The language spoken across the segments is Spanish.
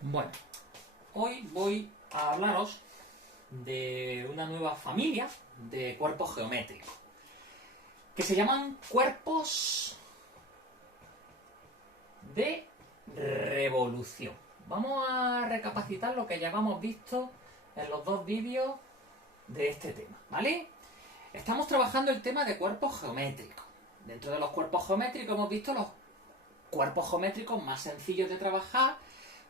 Bueno, hoy voy a hablaros de una nueva familia de cuerpos geométricos que se llaman cuerpos de revolución. Vamos a recapacitar lo que ya hemos visto en los dos vídeos de este tema, ¿vale? Estamos trabajando el tema de cuerpos geométricos. Dentro de los cuerpos geométricos hemos visto los cuerpos geométricos más sencillos de trabajar,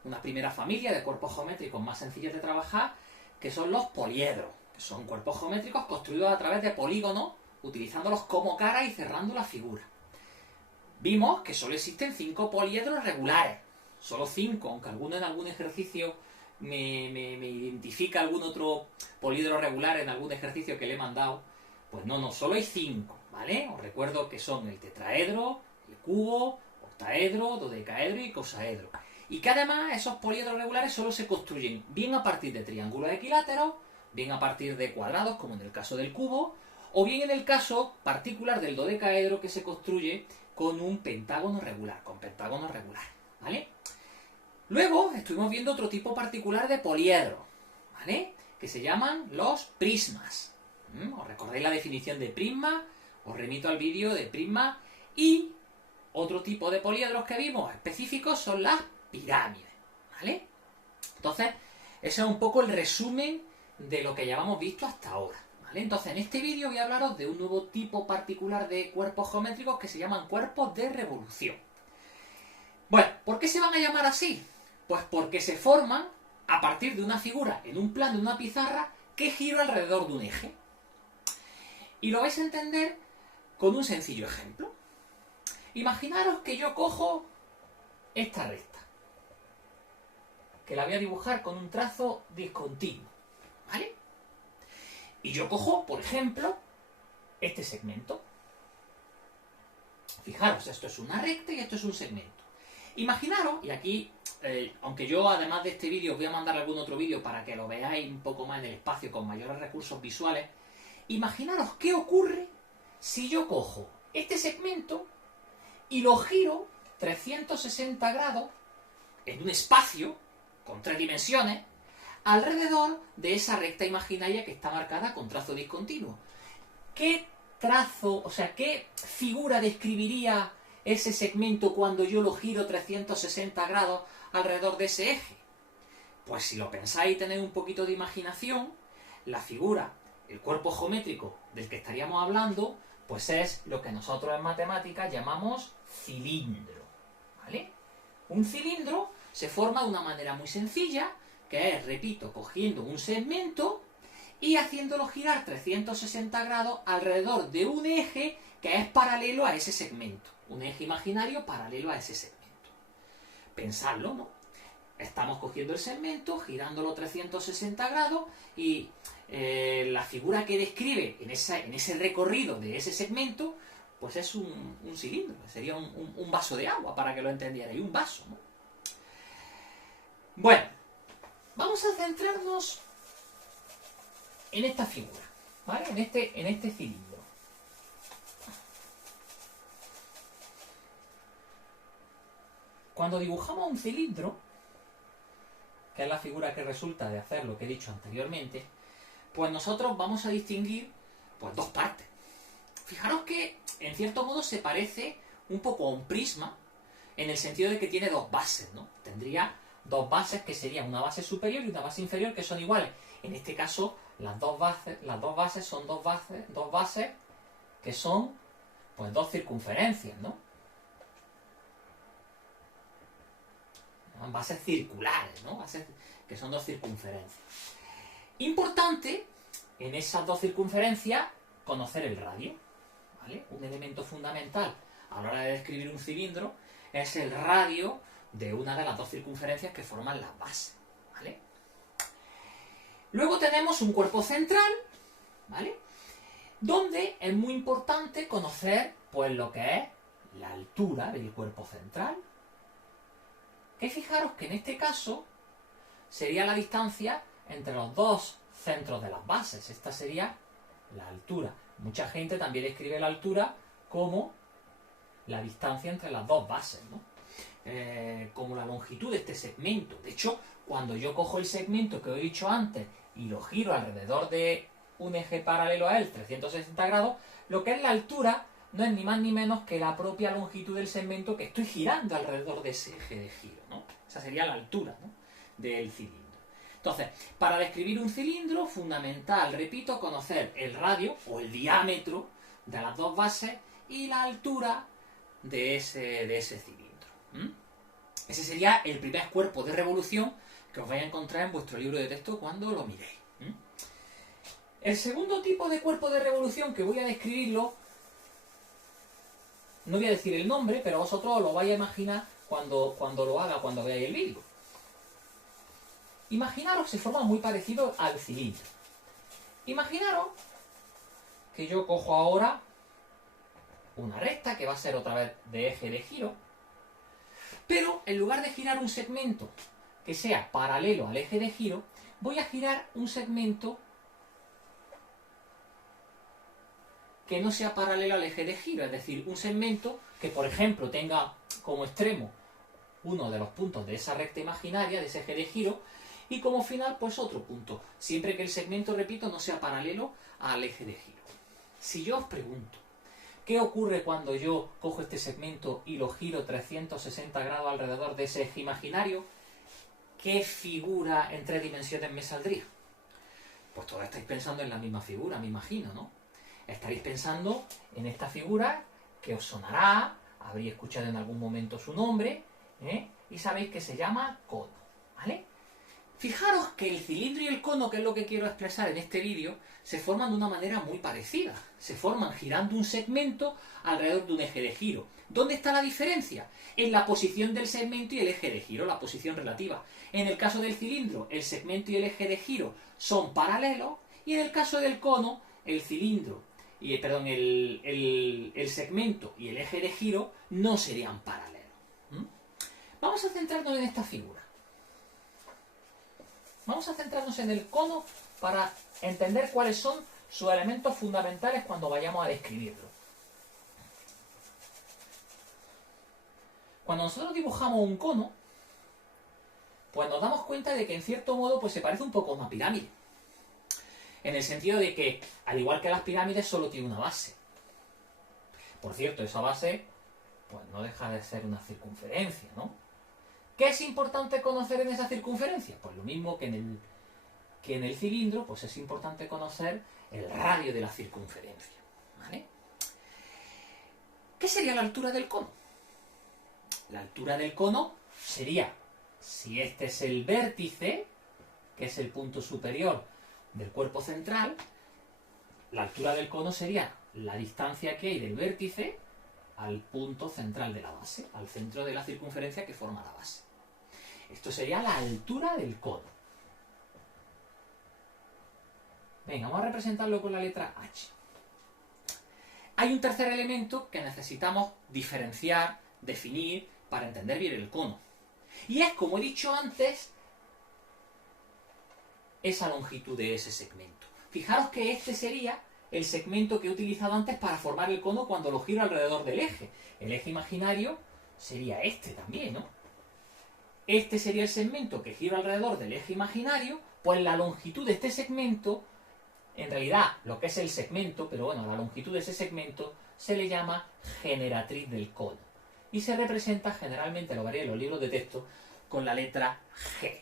una primera familia de cuerpos geométricos más sencillos de trabajar, que son los poliedros, que son cuerpos geométricos construidos a través de polígonos, utilizándolos como cara y cerrando la figura. Vimos que solo existen 5 poliedros regulares, solo 5, aunque alguno en algún ejercicio me identifica algún otro poliedro regular en algún ejercicio que le he mandado. Pues no, solo hay 5, ¿vale? Os recuerdo que son el tetraedro, el cubo, octaedro, dodecaedro y cosaedro. Y que además esos poliedros regulares solo se construyen bien a partir de triángulos equiláteros, bien a partir de cuadrados, como en el caso del cubo, o bien en el caso particular del dodecaedro, que se construye con un pentágono regular, con pentágonos regulares, ¿vale? Luego estuvimos viendo otro tipo particular de poliedro, ¿vale? Que se llaman los prismas. ¿Os recordáis la definición de prisma? Os remito al vídeo de prisma. Y otro tipo de poliedros que vimos específicos son las pirámides, ¿vale? Entonces, ese es un poco el resumen de lo que ya hemos visto hasta ahora, ¿vale? Entonces, en este vídeo voy a hablaros de un nuevo tipo particular de cuerpos geométricos que se llaman cuerpos de revolución. Bueno, ¿por qué se van a llamar así? Pues porque se forman a partir de una figura en un plano de una pizarra que gira alrededor de un eje. Y lo vais a entender con un sencillo ejemplo. Imaginaros que yo cojo esta recta, que la voy a dibujar con un trazo discontinuo, ¿vale? Y yo cojo, por ejemplo, este segmento. Fijaros, esto es una recta y esto es un segmento. Imaginaros, y aquí, aunque yo además de este vídeo os voy a mandar algún otro vídeo para que lo veáis un poco más en el espacio con mayores recursos visuales, imaginaros qué ocurre si yo cojo este segmento y lo giro 360 grados en un espacio con 3 dimensiones alrededor de esa recta imaginaria que está marcada con trazo discontinuo. ¿Qué trazo, o sea, qué figura describiría ese segmento cuando yo lo giro 360 grados alrededor de ese eje? Pues si lo pensáis y tenéis un poquito de imaginación, la figura, el cuerpo geométrico del que estaríamos hablando, pues es lo que nosotros en matemáticas llamamos cilindro, ¿vale? Un cilindro se forma de una manera muy sencilla, que es, repito, cogiendo un segmento y haciéndolo girar 360 grados alrededor de un eje que es paralelo a ese segmento. Un eje imaginario paralelo a ese segmento. Pensadlo, ¿no? Estamos cogiendo el segmento, girándolo 360 grados y la figura que describe en ese recorrido de ese segmento, pues es un cilindro, sería un vaso de agua, para que lo entendierais, un vaso, ¿no? Bueno, vamos a centrarnos en esta figura, ¿vale? En este cilindro. Cuando dibujamos un cilindro, que es la figura que resulta de hacer lo que he dicho anteriormente, pues nosotros vamos a distinguir pues 2 partes. Fijaros que en cierto modo se parece un poco a un prisma, en el sentido de que tiene 2 bases, ¿no? Tendría 2 bases que serían una base superior y una base inferior, que son iguales. En este caso, las dos bases son dos bases que son pues 2 circunferencias, ¿no? Bases circulares, ¿no? Bases que son 2 circunferencias. Importante en esas 2 circunferencias conocer el radio, ¿vale? Un elemento fundamental a la hora de describir un cilindro es el radio de una de las 2 circunferencias que forman las bases, ¿vale? Luego tenemos un cuerpo central, ¿vale? Donde es muy importante conocer pues lo que es la altura del cuerpo central, que fijaros que en este caso sería la distancia entre los 2 centros de las bases. Esta sería la altura. Mucha gente también describe la altura como la distancia entre las 2 bases, ¿no? como la longitud de este segmento. De hecho, cuando yo cojo el segmento que os he dicho antes y lo giro alrededor de un eje paralelo a él, 360 grados, lo que es la altura no es ni más ni menos que la propia longitud del segmento que estoy girando alrededor de ese eje de giro, ¿no? Esa sería la altura, ¿no?, del cilindro. Entonces, para describir un cilindro, fundamental, repito, conocer el radio o el diámetro de las dos bases y la altura de ese cilindro. Ese sería el primer cuerpo de revolución que os vais a encontrar en vuestro libro de texto cuando lo miréis. El segundo tipo de cuerpo de revolución que voy a describirlo, no voy a decir el nombre, pero vosotros lo vais a imaginar cuando lo haga, cuando veáis el vídeo. Imaginaros, se forma muy parecido al cilindro. Imaginaros que yo cojo ahora una recta que va a ser otra vez de eje de giro, pero en lugar de girar un segmento que sea paralelo al eje de giro, voy a girar un segmento que no sea paralelo al eje de giro, es decir, un segmento que, por ejemplo, tenga como extremo uno de los puntos de esa recta imaginaria, de ese eje de giro, y como final, pues otro punto, siempre que el segmento, repito, no sea paralelo al eje de giro. Si yo os pregunto, ¿qué ocurre cuando yo cojo este segmento y lo giro 360 grados alrededor de ese eje imaginario? ¿Qué figura en 3 dimensiones me saldría? Pues todos estáis pensando en la misma figura, me imagino, ¿no? Estaréis pensando en esta figura que os sonará, habréis escuchado en algún momento su nombre, y sabéis que se llama cono, ¿vale? Fijaros que el cilindro y el cono, que es lo que quiero expresar en este vídeo, se forman de una manera muy parecida. Se forman girando un segmento alrededor de un eje de giro. ¿Dónde está la diferencia? En la posición del segmento y el eje de giro, la posición relativa. En el caso del cilindro, el segmento y el eje de giro son paralelos, y en el caso del cono, el segmento y el eje de giro no serían paralelos. Vamos a centrarnos en esta figura. Vamos a centrarnos en el cono para entender cuáles son sus elementos fundamentales cuando vayamos a describirlo. Cuando nosotros dibujamos un cono, pues nos damos cuenta de que en cierto modo pues se parece un poco a una pirámide. En el sentido de que, al igual que las pirámides, solo tiene una base. Por cierto, esa base pues no deja de ser una circunferencia, ¿no? ¿Qué es importante conocer en esa circunferencia? Pues lo mismo que en el cilindro, pues es importante conocer el radio de la circunferencia, ¿vale? ¿Qué sería la altura del cono? La altura del cono sería, si este es el vértice, que es el punto superior del cuerpo central, la altura del cono sería la distancia que hay del vértice al punto central de la base, al centro de la circunferencia que forma la base. Esto sería la altura del cono. Venga, vamos a representarlo con la letra H. Hay un tercer elemento que necesitamos diferenciar, definir, para entender bien el cono. Y es, como he dicho antes, esa longitud de ese segmento. Fijaros que este sería el segmento que he utilizado antes para formar el cono cuando lo giro alrededor del eje. El eje imaginario sería este también, ¿no? Este sería el segmento que giro alrededor del eje imaginario, pues la longitud de este segmento, en realidad lo que es el segmento, pero bueno, la longitud de ese segmento se le llama generatriz del cono. Y se representa generalmente, lo veréis en los libros de texto, con la letra G.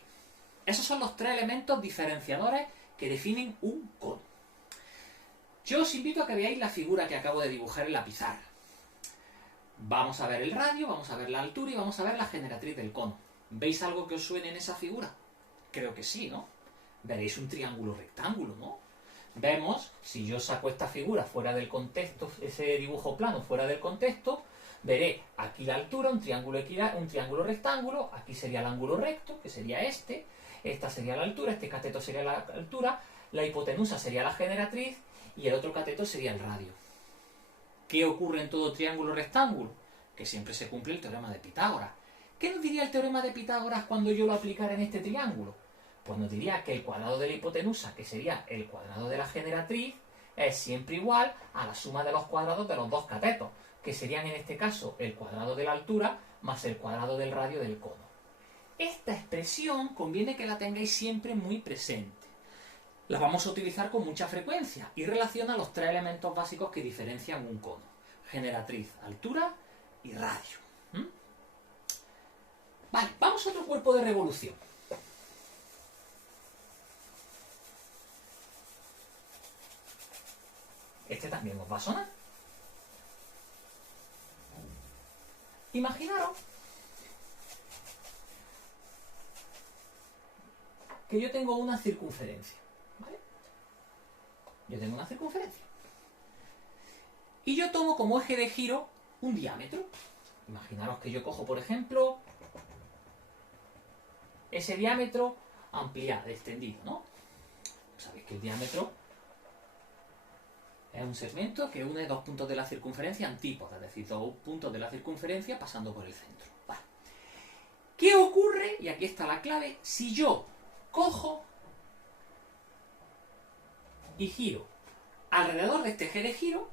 Esos son los 3 elementos diferenciadores que definen un cono. Yo os invito a que veáis la figura que acabo de dibujar en la pizarra. Vamos a ver el radio, vamos a ver la altura y vamos a ver la generatriz del cono. ¿Veis algo que os suene en esa figura? Creo que sí, ¿no? Veréis un triángulo rectángulo, ¿no? Vemos, si yo saco esta figura fuera del contexto, ese dibujo plano fuera del contexto, veré aquí la altura, un triángulo rectángulo, aquí sería el ángulo recto, que sería este, esta sería la altura, este cateto sería la altura, la hipotenusa sería la generatriz y el otro cateto sería el radio. ¿Qué ocurre en todo triángulo rectángulo? Que siempre se cumple el teorema de Pitágoras. ¿Qué nos diría el teorema de Pitágoras cuando yo lo aplicara en este triángulo? Pues nos diría que el cuadrado de la hipotenusa, que sería el cuadrado de la generatriz, es siempre igual a la suma de los cuadrados de los dos catetos, que serían en este caso el cuadrado de la altura más el cuadrado del radio del cono. Esta expresión conviene que la tengáis siempre muy presente. La vamos a utilizar con mucha frecuencia y relaciona los tres elementos básicos que diferencian un cono: generatriz, altura y radio. Vale, vamos a otro cuerpo de revolución. Este también os va a sonar. Imaginaros que yo tengo una circunferencia, ¿vale? Yo tengo una circunferencia. Y yo tomo como eje de giro un diámetro. Imaginaros que yo cojo, por ejemplo, ese diámetro ampliado, extendido, ¿no? Sabéis que el diámetro es un segmento que une dos puntos de la circunferencia antípodas, es decir, dos puntos de la circunferencia pasando por el centro. Vale. ¿Qué ocurre? Y aquí está la clave. Si yo cojo y giro alrededor de este eje de giro,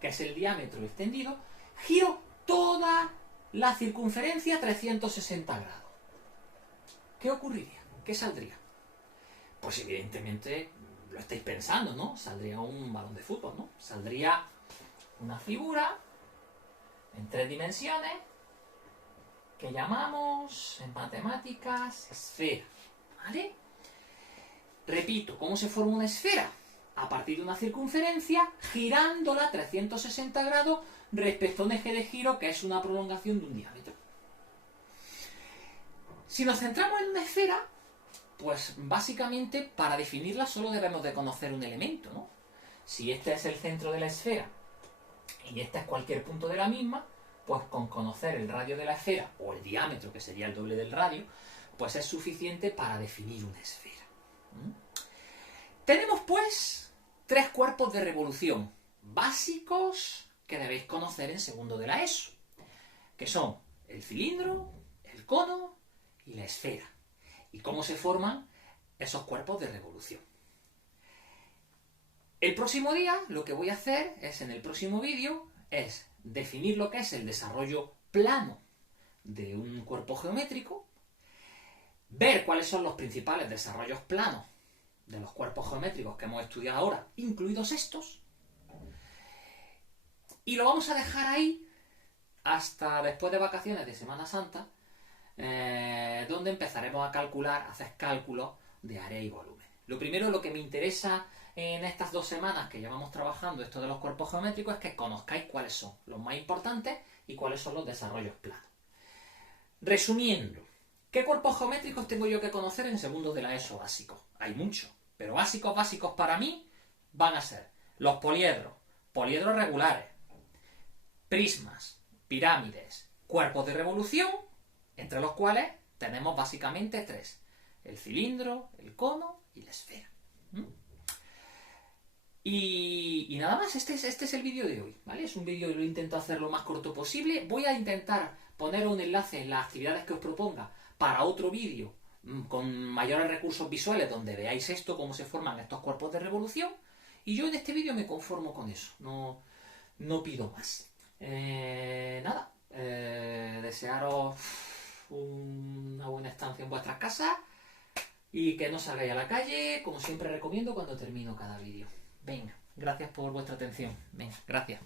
que es el diámetro extendido, giro toda la circunferencia 360 grados. ¿Qué ocurriría? ¿Qué saldría? Pues evidentemente lo estáis pensando, ¿no? Saldría un balón de fútbol, ¿no? Saldría una figura en 3 dimensiones que llamamos en matemáticas esfera, ¿vale? Repito, ¿cómo se forma una esfera? A partir de una circunferencia, girándola 360 grados respecto a un eje de giro que es una prolongación de un diámetro. Si nos centramos en una esfera, pues básicamente para definirla solo debemos de conocer un elemento, ¿no? Si este es el centro de la esfera y este es cualquier punto de la misma, pues con conocer el radio de la esfera o el diámetro, que sería el doble del radio, pues es suficiente para definir una esfera. Tenemos pues 3 cuerpos de revolución básicos que debéis conocer en segundo de la ESO, que son el cilindro, el cono y la esfera, y cómo se forman esos cuerpos de revolución. El próximo día lo que voy a hacer es, en el próximo vídeo, es definir lo que es el desarrollo plano de un cuerpo geométrico, ver cuáles son los principales desarrollos planos de los cuerpos geométricos que hemos estudiado ahora, incluidos estos, y lo vamos a dejar ahí hasta después de vacaciones de Semana Santa, donde empezaremos a calcular, a hacer cálculos de área y volumen. Lo primero, lo que me interesa en estas 2 semanas que llevamos trabajando esto de los cuerpos geométricos, es que conozcáis cuáles son los más importantes y cuáles son los desarrollos planos. Resumiendo, ¿qué cuerpos geométricos tengo yo que conocer en segundo de la ESO básicos? Hay muchos, pero básicos para mí van a ser los poliedros, poliedros regulares, prismas, pirámides, cuerpos de revolución, entre los cuales tenemos básicamente 3: el cilindro, el cono y la esfera. Y nada más, este es el vídeo de hoy, ¿vale? Es un vídeo que lo intento hacer lo más corto posible. Voy a intentar poner un enlace en las actividades que os proponga para otro vídeo con mayores recursos visuales donde veáis esto, cómo se forman estos cuerpos de revolución. Y yo en este vídeo me conformo con eso, no pido más. Nada, desearos una buena estancia en vuestras casas y que no salgáis a la calle, como siempre recomiendo cuando termino cada vídeo. Venga, gracias por vuestra atención. Venga, gracias.